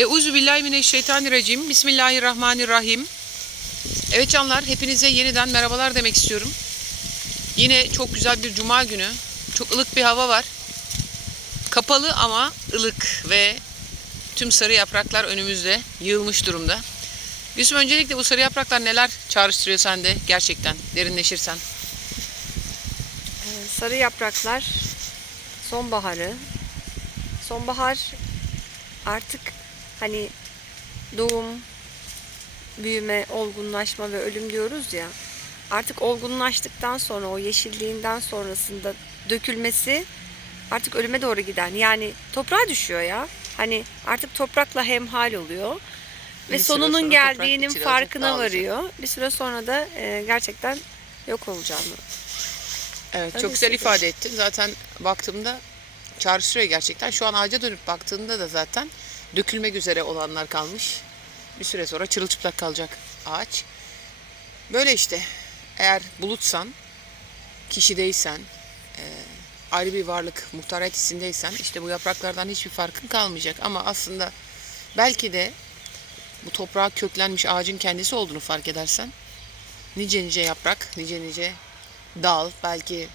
Euzu billahi mineşşeytanirracim. Bismillahirrahmanirrahim. Evet canlar, hepinize yeniden merhabalar demek istiyorum. Yine çok güzel bir cuma günü. Çok ılık bir hava var. Kapalı ama ılık ve tüm sarı yapraklar önümüzde yığılmış durumda. Gülsüm öncelikle bu sarı yapraklar neler çağrıştırıyor sende gerçekten derinleşirsen? Ee, Sarı yapraklar sonbaharı. Sonbahar artık hani doğum, büyüme, olgunlaşma ve ölüm diyoruz ya. Artık olgunlaştıktan sonra o yeşilliğinden sonrasında dökülmesi artık ölüme doğru giden. Yani toprağa düşüyor ya. Hani artık toprakla hemhal oluyor. Bir Ve sonra sonunun geldiğinin farkına varıyor. Bir süre sonra da e, gerçekten yok olacağını Evet Öyle çok güzel ifade ettin. Zaten baktığımda çağrıştırıyor gerçekten. Şu an ağaca dönüp baktığında da zaten dökülmek üzere olanlar kalmış. Bir süre sonra çırılçıplak kalacak ağaç. Böyle işte. Eğer bulutsan, kişideysen, e, ayrı bir varlık, muhtarat hissindeysen işte bu yapraklardan hiçbir farkın kalmayacak. Ama aslında belki de bu toprağa köklenmiş ağacın kendisi olduğunu fark edersen nice nice yaprak, nice nice dal, belki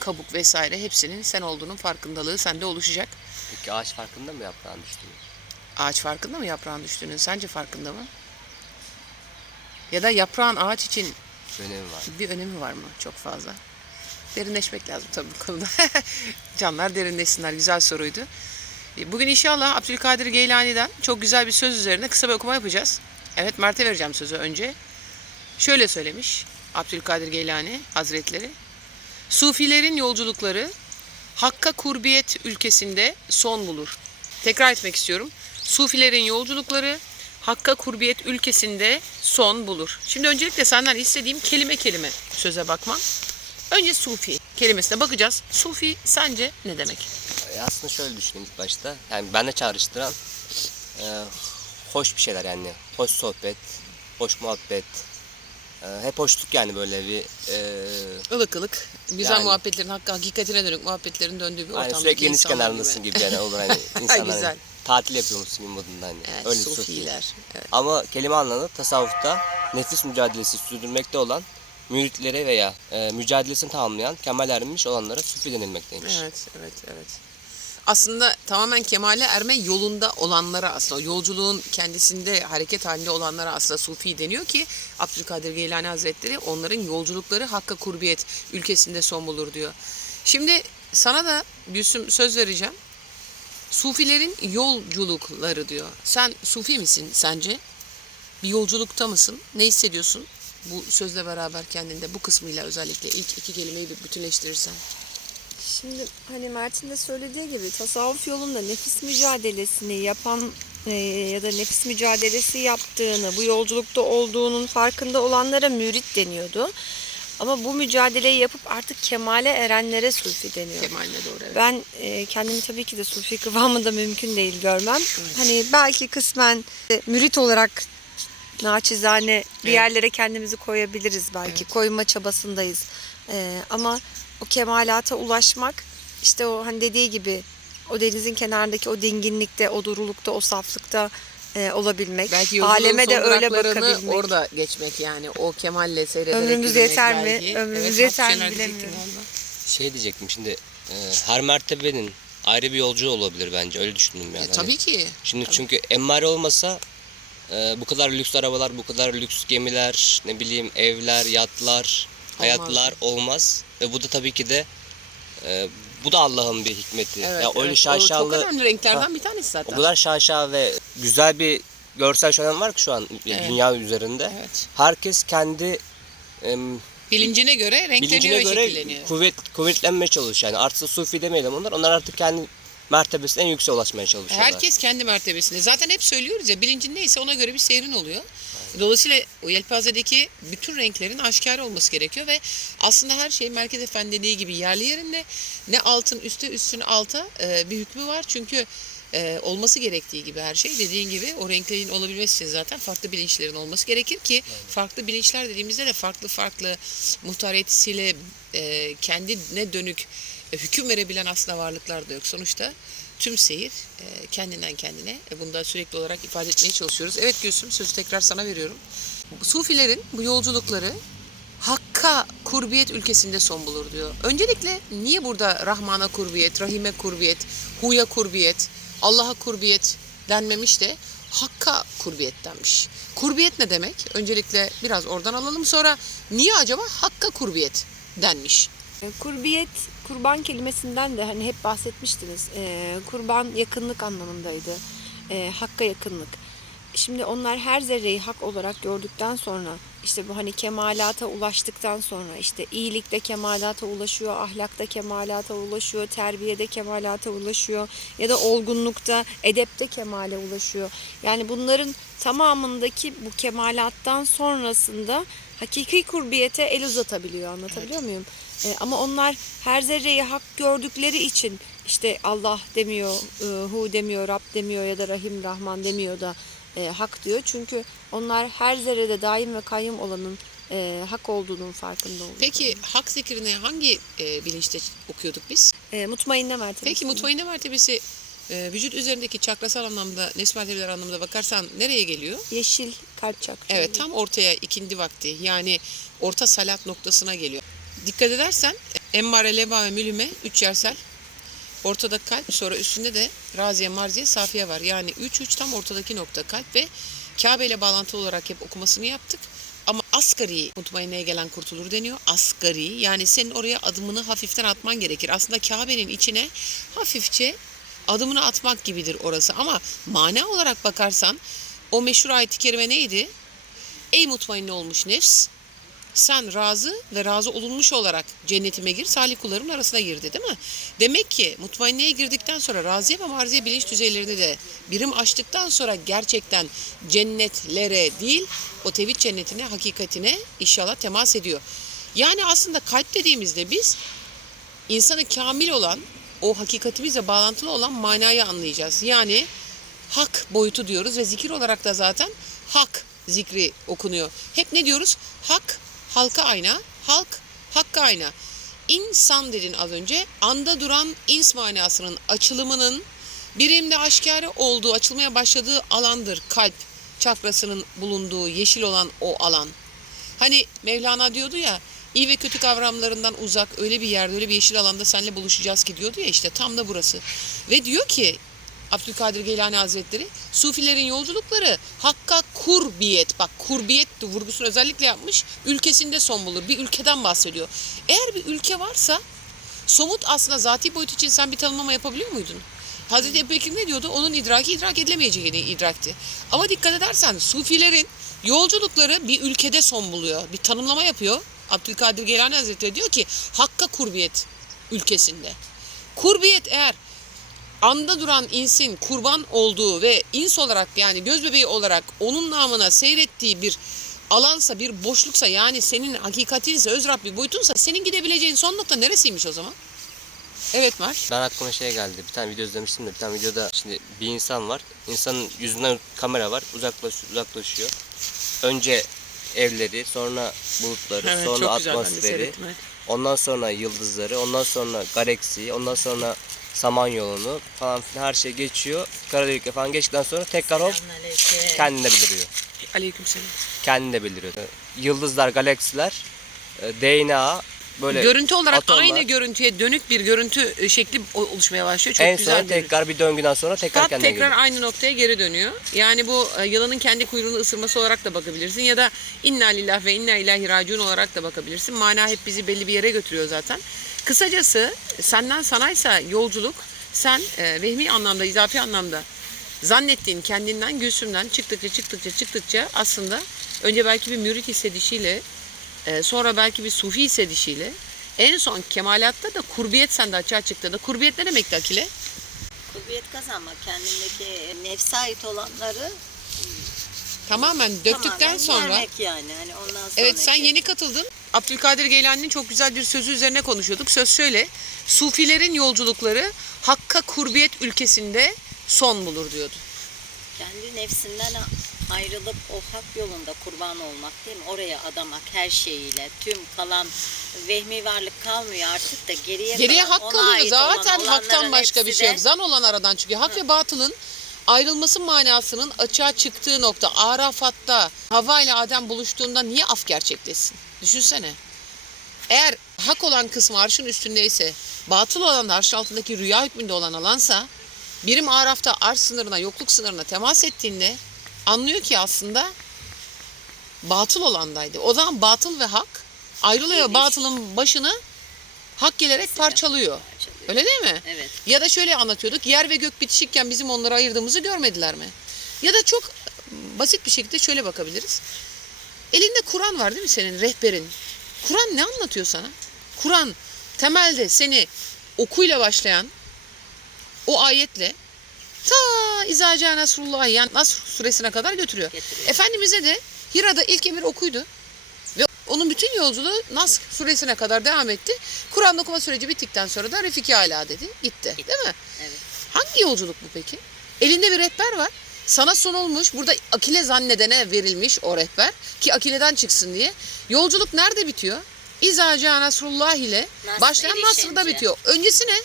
kabuk vesaire hepsinin sen olduğunun farkındalığı sende oluşacak. Peki ağaç farkında mı yaprağın düştüğünü? Ağaç farkında mı yaprağın düştüğünün? Sence farkında mı? Ya da yaprağın ağaç için Önemi var. bir önemi var mı? Çok fazla. Derinleşmek lazım tabii bu konuda. Canlar derinleşsinler. Güzel soruydu. E, Bugün inşallah Abdülkadir Geylani'den çok güzel bir söz üzerine kısa bir okuma yapacağız. Evet Mert'e vereceğim sözü önce. Şöyle söylemiş Abdülkadir Geylani Hazretleri. Sufilerin yolculukları Hakka kurbiyet ülkesinde son bulur. Tekrar etmek istiyorum. Sufilerin yolculukları Hakka kurbiyet ülkesinde son bulur. Şimdi öncelikle senden istediğim kelime kelime söze bakman. Önce sufi kelimesine bakacağız. Sufi sence ne demek? E, aslında şöyle düşünün ilk başta. Yani bende çağrıştıran e, hoş bir şeyler yani. Hoş sohbet, hoş muhabbet. E, hep hoşluk yani böyle bir e, Ilık ılık, güzel Yani- muhabbetlerin, hakkı, hakikatine dönük muhabbetlerin döndüğü bir hani ortamdaki sürekli deniz kenarındasın gibi. yani olur hani insanlar Güzel. Tatil yapıyormuşsun modunda hani. Evet, Öyle sufiler. Evet. Ama kelime anlamı tasavvufta nefis mücadelesi sürdürmekte olan müritlere veya e, mücadelesini tamamlayan kemal ermiş olanlara sufi denilmekteymiş. Evet, evet, evet. Aslında tamamen kemale erme yolunda olanlara aslında yolculuğun kendisinde hareket halinde olanlara aslında sufi deniyor ki Abdülkadir Geylani Hazretleri onların yolculukları Hakka kurbiyet ülkesinde son bulur diyor. Şimdi sana da Gülsüm söz vereceğim. Sufilerin yolculukları diyor. Sen sufi misin sence? Bir yolculukta mısın? Ne hissediyorsun? Bu sözle beraber kendinde bu kısmıyla özellikle ilk iki kelimeyi bir bütünleştirirsen. Şimdi hani Mert'in de söylediği gibi tasavvuf yolunda nefis mücadelesini yapan e, ya da nefis mücadelesi yaptığını, bu yolculukta olduğunun farkında olanlara mürit deniyordu. Ama bu mücadeleyi yapıp artık kemale erenlere sufi deniyor. Kemaline doğru evet. Ben e, kendimi tabii ki de sufi kıvamında mümkün değil görmem. Hani belki kısmen e, mürit olarak naçizane bir Evet. yerlere kendimizi koyabiliriz belki. Koyma çabasındayız. E, ama o kemalata ulaşmak işte o hani dediği gibi o denizin kenarındaki o dinginlikte, o durulukta, o saflıkta e, olabilmek. Belki Aleme de öyle bakabilmek. orada geçmek yani o kemalle seyrederek Ömrümüz yeter mi? belki. Ömrümüz Evet, yeter mi Şener bilemiyorum. Şey diyecektim şimdi e, her mertebenin ayrı bir yolcu olabilir bence öyle düşündüm yani. Ya, Hani tabii ki. Şimdi tabii. çünkü emmare olmasa e, bu kadar lüks arabalar, bu kadar lüks gemiler, ne bileyim evler, yatlar, hayatlar olmaz. Ve bu da tabii ki de e, bu da Allah'ın bir hikmeti. Evet, ya öyle evet. O şaşalı, çok önemli renklerden bir tanesi zaten. o kadar şaşa ve güzel bir görsel şölen var ki şu an Evet. dünya üzerinde. Evet. Herkes kendi em, Bilincine göre renkleniyor bilincine göre şekilleniyor. kuvvet kuvvetlenmeye çalışıyor. Yani artık sufi demeyelim onlar. Onlar artık kendi mertebesine en yükseğe ulaşmaya çalışıyorlar. Herkes kendi mertebesinde. Zaten hep söylüyoruz ya bilincin neyse ona göre bir seyrin oluyor. Dolayısıyla o yelpazedeki bütün renklerin aşikar olması gerekiyor ve aslında her şey Merkez Efendi dediği gibi yerli yerinde ne altın üste üstüne alta e, bir hükmü var. Çünkü e, olması gerektiği gibi her şey dediğin gibi o renklerin olabilmesi için zaten farklı bilinçlerin olması gerekir ki farklı bilinçler dediğimizde de farklı farklı muhtariyetisiyle e, kendine dönük hüküm verebilen aslında varlıklar da yok. Sonuçta tüm seyir e, kendinden kendine. E, bunu da sürekli olarak ifade etmeye çalışıyoruz. Evet Gülsüm sözü tekrar sana veriyorum. Sufilerin bu yolculukları Hakka kurbiyet ülkesinde son bulur diyor. Öncelikle niye burada Rahman'a kurbiyet, Rahim'e kurbiyet, Hu'ya kurbiyet, Allah'a kurbiyet denmemiş de Hakka kurbiyet denmiş. Kurbiyet ne demek? Öncelikle biraz oradan alalım sonra niye acaba Hakka kurbiyet denmiş? E, Kurbiyet, kurban kelimesinden de hani hep bahsetmiştiniz. E, kurban yakınlık anlamındaydı. E, hakka yakınlık. Şimdi onlar her zerreyi hak olarak gördükten sonra işte bu hani kemalata ulaştıktan sonra işte iyilikte kemalata ulaşıyor, ahlakta kemalata ulaşıyor, terbiyede kemalata ulaşıyor ya da olgunlukta, edepte kemale ulaşıyor. Yani bunların tamamındaki bu kemalattan sonrasında hakiki kurbiyete el uzatabiliyor. Anlatabiliyor muyum? E, ama onlar her zerreyi hak gördükleri için işte Allah demiyor, e, Hu demiyor, Rab demiyor ya da Rahim, Rahman demiyor da e, hak diyor. Çünkü onlar her zerrede daim ve kayyum olanın e, hak olduğunun farkında oluyor. Peki hak zikrini hangi e, bilinçte okuyorduk biz? E, mutmainne mertebesi. Peki mutmainne mertebesi e, vücut üzerindeki çakrasal anlamda, nesli mertebeler anlamında bakarsan nereye geliyor? Yeşil kalp çakrası. Evet tam ortaya ikindi vakti yani orta salat noktasına geliyor. Dikkat edersen emmare, leba ve mülüme üç yersel. Ortada kalp sonra üstünde de raziye, marziye, safiye var. Yani 3 3 tam ortadaki nokta kalp ve Kabe ile bağlantılı olarak hep okumasını yaptık. Ama asgari mutmainneye gelen kurtulur deniyor. Asgari yani senin oraya adımını hafiften atman gerekir. Aslında Kabe'nin içine hafifçe adımını atmak gibidir orası. Ama mana olarak bakarsan o meşhur ayet-i kerime neydi? Ey mutmainne olmuş nefs sen razı ve razı olunmuş olarak cennetime gir, salih kullarımın arasına girdi değil mi? Demek ki mutmainneye girdikten sonra raziye ve marziye bilinç düzeylerinde de birim aştıktan sonra gerçekten cennetlere değil o tevhid cennetine, hakikatine inşallah temas ediyor. Yani aslında kalp dediğimizde biz insanı kamil olan, o hakikatimizle bağlantılı olan manayı anlayacağız. Yani hak boyutu diyoruz ve zikir olarak da zaten hak zikri okunuyor. Hep ne diyoruz? Hak halka ayna, halk hakka ayna. İnsan dedin az önce. Anda duran ins manasının açılımının birimde aşikare olduğu, açılmaya başladığı alandır. Kalp çakrasının bulunduğu yeşil olan o alan. Hani Mevlana diyordu ya iyi ve kötü kavramlarından uzak öyle bir yerde öyle bir yeşil alanda seninle buluşacağız ki diyordu ya işte tam da burası. Ve diyor ki Abdülkadir Geylani Hazretleri Sufilerin yolculukları Hakka kurbiyet bak kurbiyet vurgusunu özellikle yapmış ülkesinde son bulur. Bir ülkeden bahsediyor. Eğer bir ülke varsa somut aslında zati boyut için sen bir tanımlama yapabiliyor muydun? Hazreti Ebu ne diyordu? Onun idraki idrak edilemeyeceği idrakti. Ama dikkat edersen Sufilerin yolculukları bir ülkede son buluyor. Bir tanımlama yapıyor. Abdülkadir Geylani Hazretleri diyor ki Hakka kurbiyet ülkesinde. Kurbiyet eğer anda duran insin kurban olduğu ve ins olarak yani göz bebeği olarak onun namına seyrettiği bir alansa bir boşluksa yani senin hakikatinse öz Rabbi boyutunsa senin gidebileceğin son nokta neresiymiş o zaman? Evet Mert. Ben aklıma şey geldi. Bir tane video izlemiştim de bir tane videoda şimdi bir insan var. İnsanın yüzünden kamera var. Uzaklaş, uzaklaşıyor. Önce evleri, sonra bulutları, sonra atmosferi, ondan sonra yıldızları, ondan sonra galaksiyi, ondan sonra Samanyolu'nu falan filan her şey geçiyor. Kara delikle falan geçtikten sonra tekrar hop kendine bildiriyor. Aleykümselam. Kendine bildiriyor. Yıldızlar, galaksiler, e, DNA böyle Görüntü olarak atomlar. aynı görüntüye dönük bir görüntü e, şekli oluşmaya başlıyor. Çok en güzel bir tekrar bir döngüden sonra tekrar Tat kendine tekrar geliyor. aynı noktaya geri dönüyor. Yani bu e, yılanın kendi kuyruğunu ısırması olarak da bakabilirsin ya da inna lillah ve inna ilahi raciun olarak da bakabilirsin. Mana hep bizi belli bir yere götürüyor zaten. Kısacası senden sanaysa yolculuk sen e, vehmi anlamda, izafi anlamda zannettiğin kendinden, Gülsüm'den çıktıkça çıktıkça çıktıkça aslında önce belki bir mürit hissedişiyle e, sonra belki bir sufi hissedişiyle en son kemalatta da kurbiyet sende açığa çıktığında kurbiyet ne demekti Akile? Kuvvet kazanmak, kendindeki nefse ait olanları Tamamen döktükten tamamen sonra vermek yani. Hani ondan sonra Evet sen yeni katıldın. Abdülkadir Geylani'nin çok güzel bir sözü üzerine konuşuyorduk. Söz şöyle. Sufilerin yolculukları Hakka kurbiyet ülkesinde son bulur diyordu. kendi nefsinden ayrılıp o hak yolunda kurban olmak değil mi? Oraya adamak her şeyiyle. Tüm kalan vehmi varlık kalmıyor artık da geriye Geriye kalan, hak ona kalıyor. ait olan Zaten olanların haktan başka bir hepsi şey de- yok. Zan olan aradan çıkıyor. Hak ve batılın ayrılması manasının açığa çıktığı nokta Arafat'ta Hava ile Adem buluştuğunda niye af gerçekleşsin? Düşünsene. Eğer hak olan kısmı arşın üstündeyse, batıl olan da arşın altındaki rüya hükmünde olan alansa, birim Araf'ta arş sınırına, yokluk sınırına temas ettiğinde anlıyor ki aslında batıl olandaydı. O zaman batıl ve hak ayrılıyor. Batılın başını hak gelerek parçalıyor. Parçalıyor. Öyle değil mi? Evet. Ya da şöyle anlatıyorduk. Yer ve gök bitişikken bizim onları ayırdığımızı görmediler mi? Ya da çok basit bir şekilde şöyle bakabiliriz. Elinde Kur'an var değil mi senin rehberin? Kur'an ne anlatıyor sana? Kur'an temelde seni okuyla başlayan o ayetle ta İzaca Nasrullah yani Nasr suresine kadar götürüyor. Getiriyor. Efendimiz'e de Hira'da ilk emir okuydu. Ve onun bütün yolculuğu Nas suresine kadar devam etti. Kur'an okuma süreci bittikten sonra da Refiki Ala dedi. Gitti. Değil mi? Evet. Hangi yolculuk bu peki? Elinde bir rehber var. Sana sunulmuş. Burada Akile zannedene verilmiş o rehber. Ki Akile'den çıksın diye. Yolculuk nerede bitiyor? İza Nasrullah ile Nasr başlayan Nasr'da bitiyor. Öncesi ne?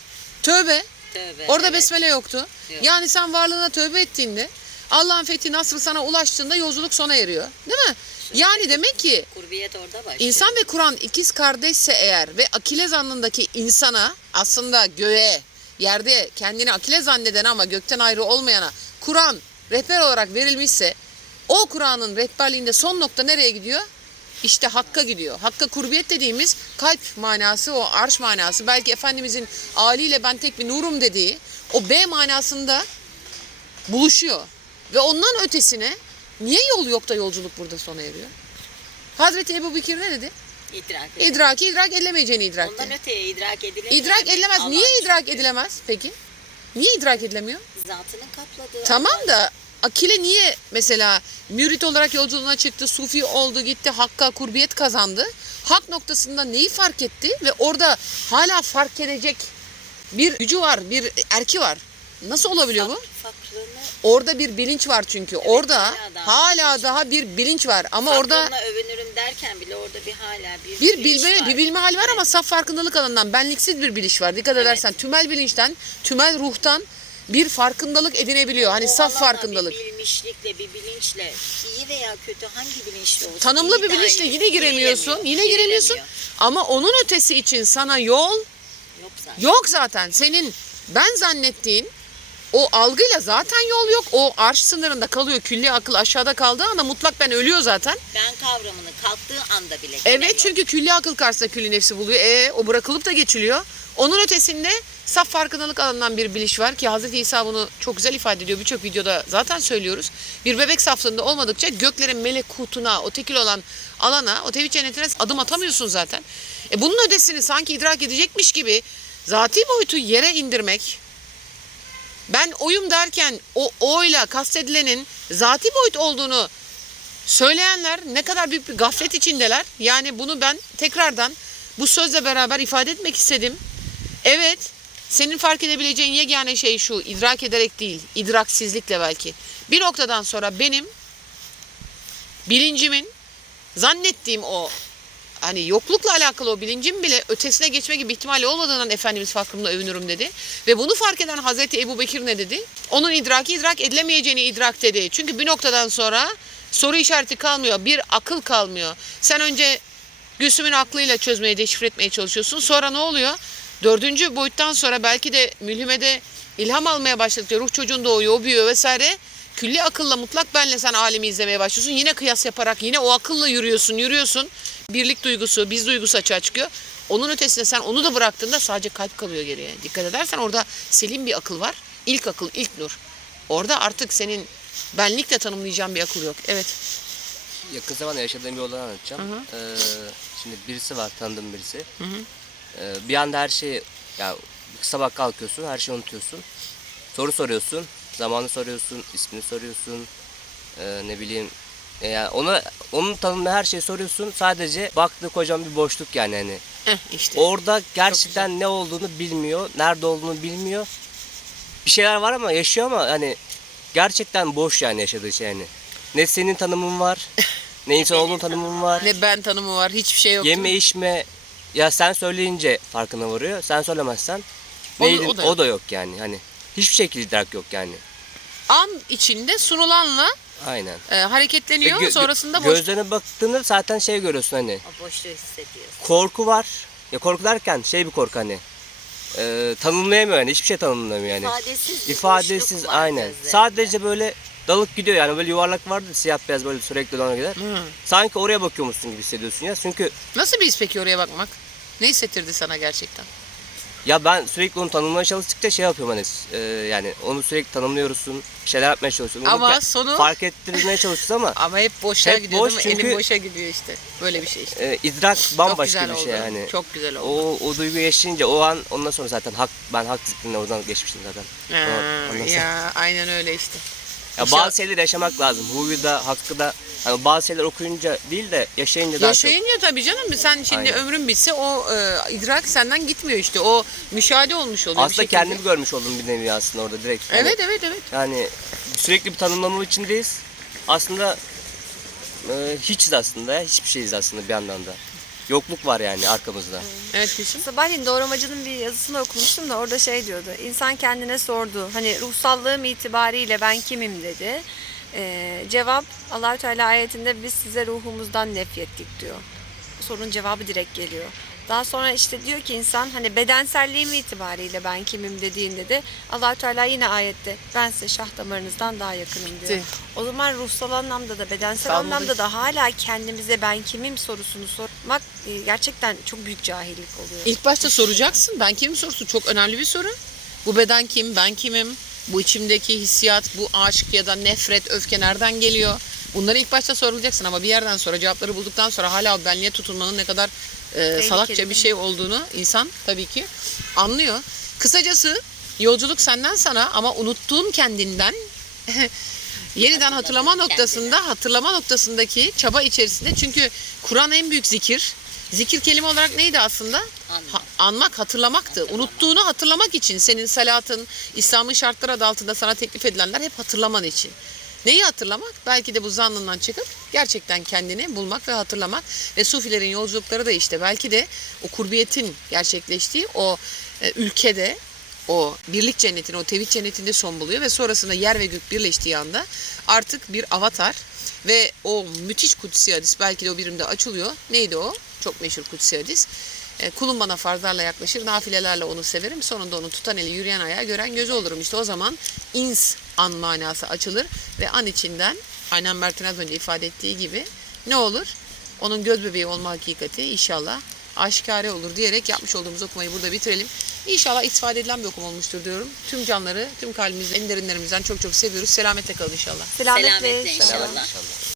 Tövbe. Tövbe. Orada evet. besmele yoktu. Yok. Yani sen varlığına tövbe ettiğinde Allah'ın fethi Nasr'ı sana ulaştığında yolculuk sona eriyor. Değil mi? Yani demek ki Kurbiyet orada başlıyor. İnsan ve Kur'an ikiz kardeşse eğer ve akile zannındaki insana aslında göğe, yerde kendini akile zanneden ama gökten ayrı olmayana Kur'an rehber olarak verilmişse o Kur'an'ın rehberliğinde son nokta nereye gidiyor? İşte Hakk'a gidiyor. Hakka kurbiyet dediğimiz kalp manası, o arş manası. Belki Efendimizin Ali ile ben tek bir nurum dediği o B manasında buluşuyor. Ve ondan ötesine niye yol yok da yolculuk burada sona eriyor? Hazreti Ebu Bekir ne dedi? İdrak. İdraki idrak edilemeyeceğini idrak Ondan etti. öteye idrak edilemiyor. İdrak edilemez. Allah Niye idrak edilemez peki? Niye idrak edilemiyor? Zatının kapladığı. Tamam da Akile niye mesela mürit olarak yolculuğuna çıktı, sufi oldu, gitti, hakka kurbiyet kazandı? Hak noktasında neyi fark etti ve orada hala fark edecek bir gücü var, bir erki var. Nasıl olabiliyor bu? Fakrını, Orada bir bilinç var çünkü. orada hala daha hala bilinç daha bir bilinç var ama orada övünürüm derken bile orada bir hala bir bir bilme var. bir bilme hali var ama saf farkındalık alanından benliksiz bir biliş var. Dikkat Evet. edersen tümel bilinçten, tümel ruhtan bir farkındalık edinebiliyor. Hani saf farkındalık. Bir bilmişlikle, bir bilinçle, iyi veya kötü hangi bilinçle olsun. Tanımlı bir bilinçle yine giremiyorsun. Yine giremiyorsun. Ama onun ötesi için sana yol Yok zaten. yok zaten. Senin ben zannettiğin o algıyla zaten yol yok. O arş sınırında kalıyor. Külli akıl aşağıda kaldığı anda mutlak ben ölüyor zaten. Ben kavramını kalktığı anda bile Evet çünkü külli akıl karşısında külli nefsi buluyor. E, o bırakılıp da geçiliyor. Onun ötesinde saf farkındalık alanından bir biliş var ki Hz. İsa bunu çok güzel ifade ediyor. Birçok videoda zaten söylüyoruz. Bir bebek saflığında olmadıkça göklerin melekutuna, o tekil olan alana, o tevhid cennetine adım atamıyorsun zaten. E bunun ötesini sanki idrak edecekmiş gibi zati boyutu yere indirmek, ben oyum derken o oyla kastedilenin zati boyut olduğunu söyleyenler ne kadar büyük bir gaflet içindeler. Yani bunu ben tekrardan bu sözle beraber ifade etmek istedim. Evet, senin fark edebileceğin yegane şey şu, idrak ederek değil, idraksizlikle belki. Bir noktadan sonra benim bilincimin zannettiğim o hani yoklukla alakalı o bilincin bile ötesine geçme gibi ihtimali olmadığından Efendimiz fakrımla övünürüm dedi. Ve bunu fark eden Hazreti Ebu Bekir ne dedi? Onun idraki idrak edilemeyeceğini idrak dedi. Çünkü bir noktadan sonra soru işareti kalmıyor. Bir akıl kalmıyor. Sen önce Gülsüm'ün aklıyla çözmeye, deşifre etmeye çalışıyorsun. Sonra ne oluyor? Dördüncü boyuttan sonra belki de mülhimede ilham almaya başladıkça ruh çocuğun doğuyor, o büyüyor vesaire. Külli akılla mutlak benle sen alemi izlemeye başlıyorsun. Yine kıyas yaparak yine o akılla yürüyorsun, yürüyorsun. Birlik duygusu, biz duygusu açığa çıkıyor. Onun ötesinde sen onu da bıraktığında sadece kalp kalıyor geriye. Dikkat edersen orada selim bir akıl var. İlk akıl, ilk nur. Orada artık senin benlikle tanımlayacağın bir akıl yok. Evet. Yakın zamanda yaşadığım bir olay anlatacağım. Ee, şimdi birisi var tanıdığım birisi. Ee, bir anda her şeyi ya sabah kalkıyorsun her şeyi unutuyorsun. Soru soruyorsun. Zamanı soruyorsun, ismini soruyorsun. Ee, ne bileyim e, yani ona onun tanımlı her şeyi soruyorsun. Sadece baktığı kocaman bir boşluk yani hani. Heh, işte. Orada gerçekten ne olduğunu bilmiyor, nerede olduğunu bilmiyor. Bir şeyler var ama yaşıyor ama hani gerçekten boş yani yaşadığı şey yani. Ne senin tanımın var, ne insan olduğun tanımın var. Ne ben tanımı var hiçbir şey yok. Yeme içme ya sen söyleyince farkına varıyor. Sen söylemezsen O- neydin, o o, da da yok. yani. Hani hiçbir şekilde idrak yok yani. An içinde sunulanla Aynen. e, hareketleniyor. Gö- sonrasında boş. gözlerine baktığında zaten şey görüyorsun hani O boşluğu hissediyorsun. korku var. Ya korku derken şey bir korku hani. E, tanımlayamıyor yani hiçbir şey tanımlamıyor yani. İfadesiz bir İfadesiz boşluk var aynen. gözlerinde. Sadece böyle dalıp gidiyor yani böyle yuvarlak vardı siyah beyaz böyle sürekli döner gider. Hı. Sanki oraya bakıyormuşsun gibi hissediyorsun ya. Çünkü Nasıl bir his peki oraya bakmak? Ne hissettirdi sana gerçekten? ya ben sürekli onu tanımlamaya çalıştıkça şey yapıyorum hani e, yani onu sürekli tanımlıyorsun. Bir şeyler yapmaya çalışıyorsun. Onu Ama ke- sonu- fark ettirmeye çalışıyorsun ama Ama hep boşluğa Hep gidiyor boş değil mi? çünkü- Elim boşa gidiyor işte. Böyle bir şey işte. e, idrak Çok bambaşka güzel bir oldu. şey yani. Çok güzel oldu. O, o duygu yaşayınca o an ondan sonra zaten hak ben hak zikrinden oradan geçmiştim zaten. Ha, O- ondan sonra- ya aynen öyle işte. Ya İnşallah- bazı şeyleri yaşamak lazım. Huyu da hakkı da hani bazı şeyler okuyunca değil de yaşayınca daha çok. Yaşayınca tabii canım sen şimdi Aynen. ömrün bitse o e, idrak senden gitmiyor işte. O müşahede olmuş oluyor bir Aslında şekilde. kendimi görmüş oldum bir nevi aslında orada direkt. Hani Evet evet evet. Yani sürekli bir tanımlama içindeyiz. Aslında e, hiçiz aslında. Hiçbir şeyiz aslında bir yandan da. Yokluk var yani arkamızda. Evet Gülsüm. Sabahleyin doğramacının bir yazısını okumuştum da orada şey diyordu. İnsan kendine sordu. Hani ruhsallığım itibariyle ben kimim dedi. Ee, cevap Allahü Teala ayetinde biz size ruhumuzdan nefrettik diyor. Sorunun cevabı direkt geliyor. Daha sonra işte diyor ki insan hani bedenselliğim itibariyle ben kimim dediğinde de Allahü Teala yine ayette ben size şah damarınızdan daha yakınım diyor. Bitti. O zaman ruhsal anlamda da bedensel Kalmadı. anlamda da hala kendimize ben kimim sorusunu sormak e, gerçekten çok büyük cahillik oluyor. İlk başta soracaksın. Ben kimim sorusu çok önemli bir soru. Bu beden kim? Ben kimim? Bu içimdeki hissiyat, bu aşk ya da nefret, öfke nereden geliyor? Bunları ilk başta sorulacaksın ama bir yerden sonra cevapları bulduktan sonra hala o benliğe tutunmanın ne kadar e, salakça bir şey olduğunu insan tabii ki anlıyor. Kısacası yolculuk senden sana ama unuttuğun kendinden yeniden hatırlama noktasında hatırlama noktasındaki çaba içerisinde çünkü Kur'an en büyük zikir. Zikir kelime olarak neydi aslında? Anmak. Ha- anmak, hatırlamaktı. Unuttuğunu hatırlamak için senin salatın, İslam'ın şartları adı altında sana teklif edilenler hep hatırlaman için. Neyi hatırlamak? Belki de bu zannından çıkıp gerçekten kendini bulmak ve hatırlamak. Ve Sufilerin yolculukları da işte belki de o kurbiyetin gerçekleştiği o e, ülkede o birlik cennetin, o tevhid cennetinde son buluyor ve sonrasında yer ve gök birleştiği anda artık bir avatar ve o müthiş kutsi hadis belki de o birimde açılıyor. Neydi o? Çok meşhur kutsi hadis. E, kulum bana farzlarla yaklaşır, nafilelerle onu severim. Sonunda onu tutan eli, yürüyen ayağı, gören gözü olurum. İşte o zaman ins an manası açılır ve an içinden aynen Mert'in az önce ifade ettiği gibi ne olur? Onun göz bebeği olma hakikati inşallah aşikare olur diyerek yapmış olduğumuz okumayı burada bitirelim. İnşallah istifade edilen bir okum olmuştur diyorum. Tüm canları, tüm kalbimizden, en derinlerimizden çok çok seviyoruz. Selametle kalın inşallah. Selametle. Selametle inşallah. İnşallah.